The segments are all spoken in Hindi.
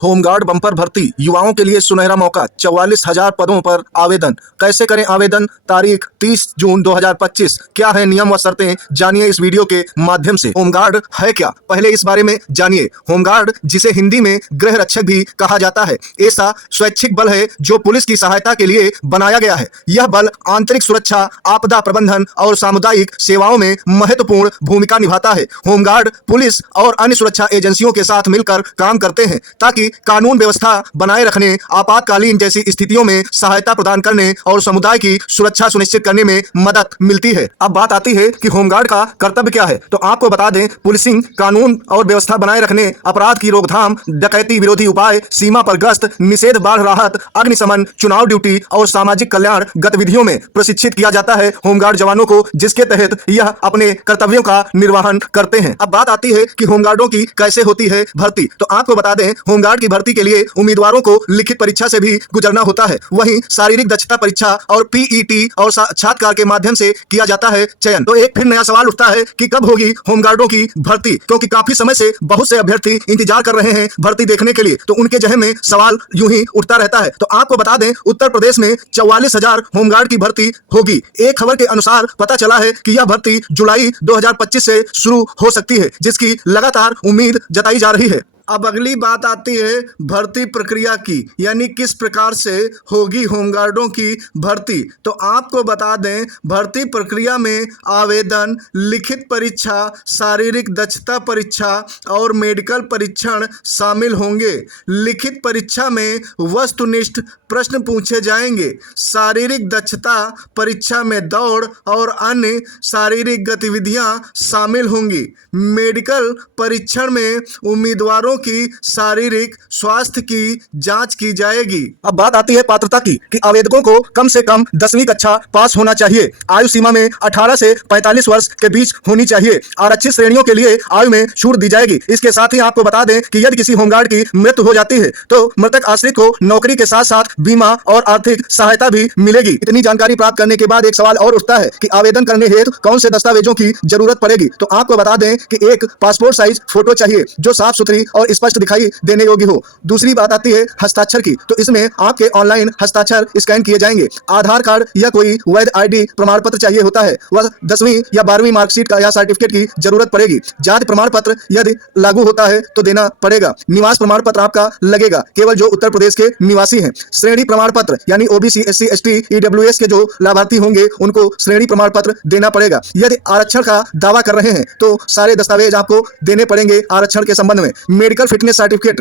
होमगार्ड बम्पर भर्ती युवाओं के लिए सुनहरा मौका 44,000 पदों पर आवेदन। कैसे करें आवेदन? तारीख 30 जून 2025। क्या है नियम व शर्तें, जानिए इस वीडियो के माध्यम से। होमगार्ड है क्या, पहले इस बारे में जानिए। होमगार्ड, जिसे हिंदी में गृह रक्षक भी कहा जाता है, ऐसा स्वैच्छिक बल है जो पुलिस की सहायता के लिए बनाया गया है। यह बल आंतरिक सुरक्षा, आपदा प्रबंधन और सामुदायिक सेवाओं में महत्वपूर्ण भूमिका निभाता है। होमगार्ड पुलिस और अन्य सुरक्षा एजेंसियों के साथ मिलकर काम करते हैं ताकि कानून व्यवस्था बनाए रखने, आपातकालीन जैसी स्थितियों में सहायता प्रदान करने और समुदाय की सुरक्षा सुनिश्चित करने में मदद मिलती है। अब बात आती है कि होमगार्ड का कर्तव्य क्या है। तो आपको बता दें, पुलिसिंग, कानून और व्यवस्था बनाए रखने, अपराध की रोकथाम, डकैती विरोधी उपाय, सीमा पर गश्त, निषेध, बाढ़ राहत, अग्निशमन, चुनाव ड्यूटी और सामाजिक कल्याण गतिविधियों में प्रशिक्षित किया जाता है होमगार्ड जवानों को, जिसके तहत यह अपने कर्तव्यों का निर्वहन करते हैं। अब बात आती है कि होमगार्डों की कैसे होती है भर्ती। तो आपको बता दें, होमगार्ड की भर्ती के लिए उम्मीदवारों को लिखित परीक्षा से भी गुजरना होता है। वहीं शारीरिक दक्षता परीक्षा और पीईटी और साक्षात्कार के माध्यम से किया जाता है चयन। तो एक फिर नया सवाल उठता है कि कब होगी होमगार्डों की भर्ती, क्योंकि काफी समय से बहुत से अभ्यर्थी इंतजार कर रहे हैं भर्ती देखने के लिए। तो उनके जहन में सवाल यूं ही उठता रहता है। तो आपको बता दें, उत्तर प्रदेश में 44,000 होमगार्ड की भर्ती होगी। एक खबर के अनुसार पता चला है कि यह भर्ती जुलाई 2025 से शुरू हो सकती है, जिसकी लगातार उम्मीद जताई जा रही है। अब अगली बात आती है भर्ती प्रक्रिया की, यानी किस प्रकार से होगी होमगार्डों की भर्ती। तो आपको बता दें, भर्ती प्रक्रिया में आवेदन, लिखित परीक्षा, शारीरिक दक्षता परीक्षा और मेडिकल परीक्षण शामिल होंगे। लिखित परीक्षा में वस्तुनिष्ठ प्रश्न पूछे जाएंगे। शारीरिक दक्षता परीक्षा में दौड़ और अन्य शारीरिक गतिविधियां शामिल होंगी। मेडिकल परीक्षण में उम्मीदवारों की शारीरिक स्वास्थ्य की जांच की जाएगी। अब बात आती है पात्रता की, कि आवेदकों को कम से कम 10वीं कक्षा पास होना चाहिए। आयु सीमा में 18 से 45 वर्ष के बीच होनी चाहिए। आरक्षित श्रेणियों के लिए आयु में छूट दी जाएगी। इसके साथ ही आपको बता दें कि यदि किसी होमगार्ड की मृत्यु हो जाती है तो मृतक आश्रित को नौकरी के साथ साथ बीमा और आर्थिक सहायता भी मिलेगी। इतनी जानकारी प्राप्त करने के बाद एक सवाल और उठता है कि आवेदन करने हेतु कौन से दस्तावेजों की जरूरत पड़ेगी। तो आपको बता दें कि एक पासपोर्ट साइज फोटो चाहिए जो साफ सुथरी और स्पष्ट दिखाई देने योग्य हो। दूसरी बात आती है हस्ताक्षर की। तो इसमें आपके ऑनलाइन हस्ताक्षर स्कैन किए जाएंगे। आधार कार्ड या कोई वैध आईडी प्रमाण पत्र चाहिए होता है। वह 10वीं या 12वीं मार्कशीट का या सर्टिफिकेट की जरूरत पड़ेगी। जाति प्रमाण पत्र यदि लागू होता है तो देना पड़ेगा। निवास प्रमाण पत्र आपका लगेगा केवल जो उत्तर प्रदेश के निवासी हैं। श्रेणी प्रमाण पत्र यानी ओबीसी, एससी, एसटी, ईडब्ल्यूएस के जो लाभार्थी होंगे उनको श्रेणी प्रमाण पत्र देना पड़ेगा। यदि आरक्षण का दावा कर रहे हैं तो सारे दस्तावेज आपको देने पड़ेंगे आरक्षण के संबंध में। मेडिकल फिटनेस सर्टिफिकेट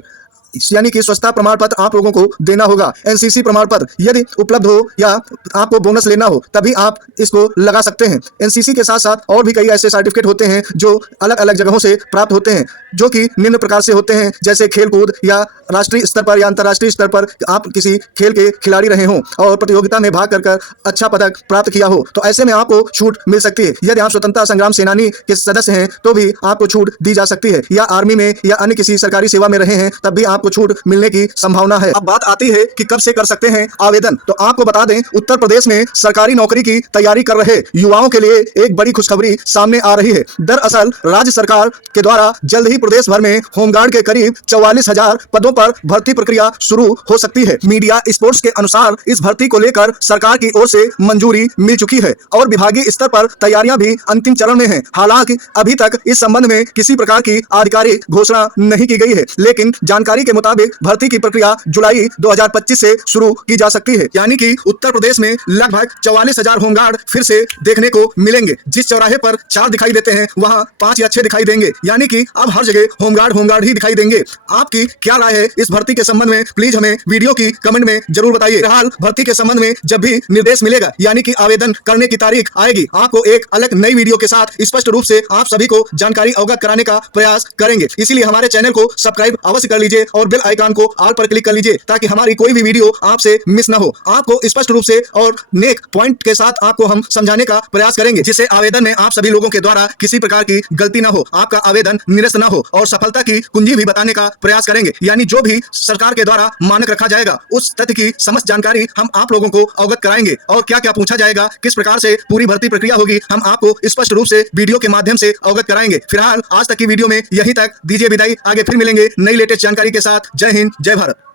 यानी कि स्वच्छता प्रमाण पत्र आप लोगों को देना होगा। एनसीसी प्रमाण पत्र यदि उपलब्ध हो या आपको बोनस लेना हो तभी आप इसको लगा सकते हैं। एनसीसी के साथ साथ और भी कई ऐसे सर्टिफिकेट होते हैं जो अलग अलग जगहों से प्राप्त होते हैं, जो कि निम्न प्रकार से होते हैं, जैसे खेलकूद या राष्ट्रीय स्तर पर या अंतर्राष्ट्रीय स्तर पर आप किसी खेल के खिलाड़ी रहे हों और प्रतियोगिता में भाग कर अच्छा पदक प्राप्त किया हो, तो ऐसे में आपको छूट मिल सकती है। यदि आप स्वतंत्रता संग्राम सेनानी के सदस्य हैं तो भी आपको छूट दी जा सकती है, या आर्मी में या अन्य किसी सरकारी सेवा में रहे हैं तब भी आपको छूट मिलने की संभावना है। अब बात आती है कि कब से कर सकते हैं आवेदन। तो आपको बता दें, उत्तर प्रदेश में सरकारी नौकरी की तैयारी कर रहे युवाओं के लिए एक बड़ी खुशखबरी सामने आ रही है। दरअसल राज्य सरकार के द्वारा जल्द ही प्रदेश भर में होमगार्ड के करीब 44,000 पदों पर भर्ती प्रक्रिया शुरू हो सकती है। मीडिया स्पोर्ट्स के अनुसार इस भर्ती को लेकर सरकार की ओर से मंजूरी मिल चुकी है और विभागीय स्तर पर तैयारियां भी अंतिम चरण में हैं। हालांकि अभी तक इस संबंध में किसी प्रकार की आधिकारिक घोषणा नहीं की गई है, लेकिन जानकारी के मुताबिक भर्ती की प्रक्रिया जुलाई 2025 से शुरू की जा सकती है। यानी कि उत्तर प्रदेश में लगभग 44,000 होमगार्ड फिर से देखने को मिलेंगे। जिस चौराहे पर 4 दिखाई देते हैं वहां 5 या 6 दिखाई देंगे, यानी कि अब हर जगह होमगार्ड ही दिखाई देंगे। आपकी क्या राय है इस भर्ती के संबंध में? प्लीज हमें वीडियो की कमेंट में जरूर बताइए। फिलहाल भर्ती के संबंध में जब भी निर्देश मिलेगा, यानी कि आवेदन करने की तारीख आएगी, आपको एक अलग नई वीडियो के साथ स्पष्ट रूप से आप सभी को जानकारी अवगत कराने का प्रयास करेंगे। इसीलिए हमारे चैनल को सब्सक्राइब अवश्य कर लीजिए और बेल आइकन को ऑल पर क्लिक कर लीजिए ताकि हमारी कोई भी वीडियो आपसे मिस ना हो। आपको स्पष्ट रूप से और नेक पॉइंट के साथ आपको हम समझाने का प्रयास करेंगे, जिससे आवेदन में आप सभी लोगों के द्वारा किसी प्रकार की गलती ना हो, आपका आवेदन निरस्त ना हो, और सफलता की कुंजी भी बताने का प्रयास करेंगे। यानी जो भी सरकार के द्वारा मानक रखा जाएगा उस तथ्य की समस्त जानकारी हम आप लोगों को अवगत कराएंगे, और क्या क्या पूछा जाएगा, किस प्रकार से पूरी भर्ती प्रक्रिया होगी, हम आपको स्पष्ट रूप से वीडियो के माध्यम से अवगत कराएंगे। फिलहाल आज तक की वीडियो में यहीं तक, दीजिए विदाई। आगे फिर मिलेंगे नई लेटेस्ट जानकारी के साथ। साथ। जय हिंद, जय भारत।